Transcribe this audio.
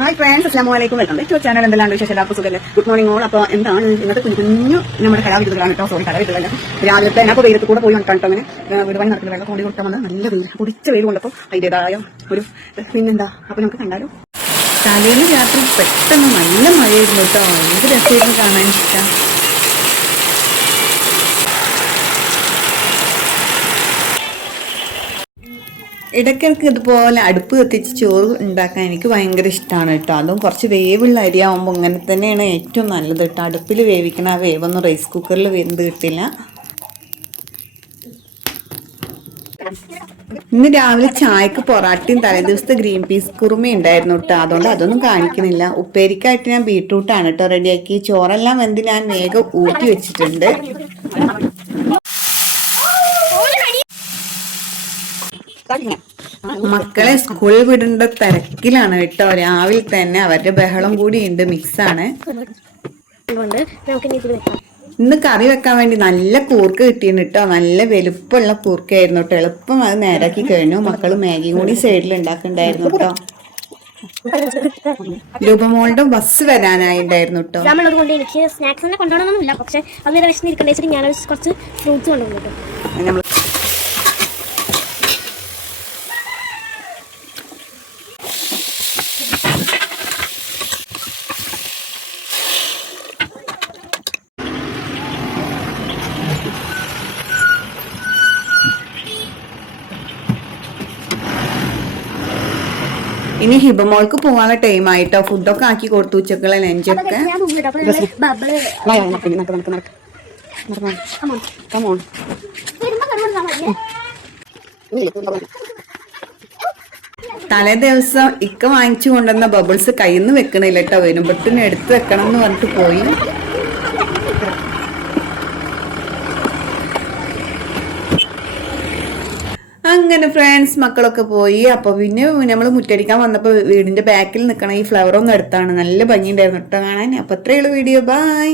Hi friends, അസ്സലാമു welcome back to channel. എന്തെല്ലാം വിശേഷം? എല്ലാവർക്കും സുഖമല്ലേ? Good morning all. അപ്പോൾ എന്താണ് ഇന്നത്തെ കുഞ്ഞു നമ്മുടെ കലാവിധകളാണ് കേട്ടോ. സോറി, കലാവിധകളല്ല. രാവിലത്തെ ഞാൻ വെയിലത്ത് കൂടെ പോയി വന്നിട്ടാണ് അങ്ങനെ വീട് പണി നടക്കുന്ന വെള്ളം കൊണ്ടി കൊടുക്കാൻ വന്ന് നല്ല വെയിൽ, കുടിച്ച വെയിൽ കൊണ്ടപ്പോൾ അതിൻ്റെതായ ഒരു പിന്നെന്താ. അപ്പോൾ നമുക്ക് കണ്ടാലോ. തലേന്ന് രാത്രി പെട്ടെന്ന് നല്ല മഴയായിരുന്നു കേട്ടോ. എന്ത് രസമായിരുന്നു കാണാൻ. ഇഷ്ടം ഇടയ്ക്കിടയ്ക്ക് ഇതുപോലെ അടുപ്പ് കത്തിച്ച് ചോറ് ഉണ്ടാക്കാൻ എനിക്ക് ഭയങ്കര ഇഷ്ടമാണ് കേട്ടോ. അതും കുറച്ച് വേവുള്ള അരിയാവുമ്പോൾ ഇങ്ങനെ തന്നെയാണ് ഏറ്റവും നല്ലത് കേട്ടോ. അടുപ്പിൽ വേവിക്കണ ആ വേവൊന്നും റൈസ് കുക്കറിൽ വെന്ത് കിട്ടില്ല. ഇന്ന് രാവിലെ ചായക്ക് പൊറാട്ടയും തലേദിവസത്തെ ഗ്രീൻ പീസ് കുറുമ ഉണ്ടായിരുന്നു കേട്ടോ. അതുകൊണ്ട് അതൊന്നും കാണിക്കുന്നില്ല. ഉപ്പേരിക്കായിട്ട് ഞാൻ ബീട്രൂട്ടാണ് കേട്ടോ റെഡിയാക്കി. ചോറെല്ലാം വെന്ത് ഞാൻ വേഗം ഊറ്റി വെച്ചിട്ടുണ്ട്. മക്കളെ സ്കൂളിൽ വിടേണ്ട തിരക്കിലാണ് കേട്ടോ. രാവിലെ തന്നെ അവരുടെ ബഹളം കൂടി ഉണ്ട്, മിക്സാണ്. ഇന്ന് കറി വെക്കാൻ വേണ്ടി നല്ല കൂർക്ക കിട്ടിയിരുന്നു കേട്ടോ. നല്ല വലുപ്പമുള്ള കൂർക്കയായിരുന്നു കേട്ടോ. എളുപ്പം അത് നേരാക്കി കഴിഞ്ഞു. മക്കള് മാഗിയും കൂടി സൈഡിൽ ഉണ്ടാക്കണ്ടായിരുന്നു കേട്ടോ. രൂപമോളുടെ ബസ് വരാനായിണ്ടായിരുന്നു കേട്ടോ. കൊണ്ട് എനിക്ക് സ്നാക്സ് തന്നെ കൊണ്ടുപോകണമെന്നില്ല, പക്ഷെ അത് വരെ വിശന്നിരിക്കണ്ടെന്ന് ഞാൻ കുറച്ച് ഫ്രൂട്ട്സ് കൊണ്ടുപോകും. ഇനി ഹിബമോൾക്ക് പോകാനുള്ള ടൈം ആയിട്ടോ. ഫുഡൊക്കെ ആക്കി കൊടുത്തു, ഉച്ചക്കുള്ള ലഞ്ചൊക്കെ. തലേ ദിവസം ഇക്ക വാങ്ങിച്ചു കൊണ്ടുവന്ന ബബിൾസ് കയ്യിൽ നിന്ന് വെക്കണില്ല കേട്ടോ. വരുമ്പത്തിന് എടുത്ത് വെക്കണം എന്ന് പറഞ്ഞിട്ട് പോയി. അങ്ങനെ ഫ്രണ്ട്സ് മക്കളൊക്കെ പോയി. അപ്പൊ പിന്നെ നമ്മൾ മുറ്റടിക്കാൻ വന്നപ്പോ വീടിന്റെ ബാക്കിൽ നിൽക്കണ ഈ ഫ്ലവർ ഒന്നും എടുത്താണ്. നല്ല ഭംഗിയുണ്ടായിരുന്നു കേട്ടോ കാണാൻ. അപ്പൊ അത്രയുള്ള വീഡിയോ. ബൈ.